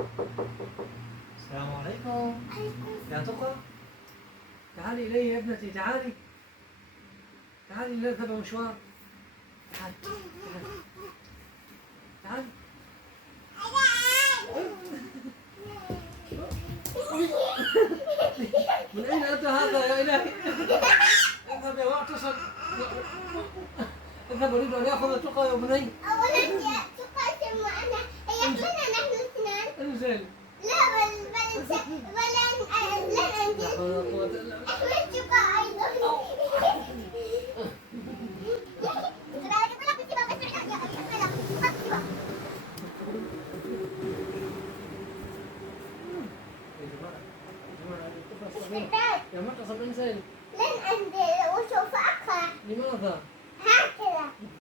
السلام عليكم. عليكم يا تقى، تعالي إلي يا ابنتي، تعالي. تعالي نذهب مشوار. تعالي تعالي. من أين أنت هذا يا إلهي؟ اذهب يا معتصم. اذهب، أريد أن يأخذ تقى يا بني. أولا تقاسم معنا يحملنا نحن اثنان. انزل. لا لن لا أنزل. حول ولا قوة إلا بالله. أحمل تقى أيضا. يا معتصم انزل. لن أنزل وسوف أقرأ. لماذا؟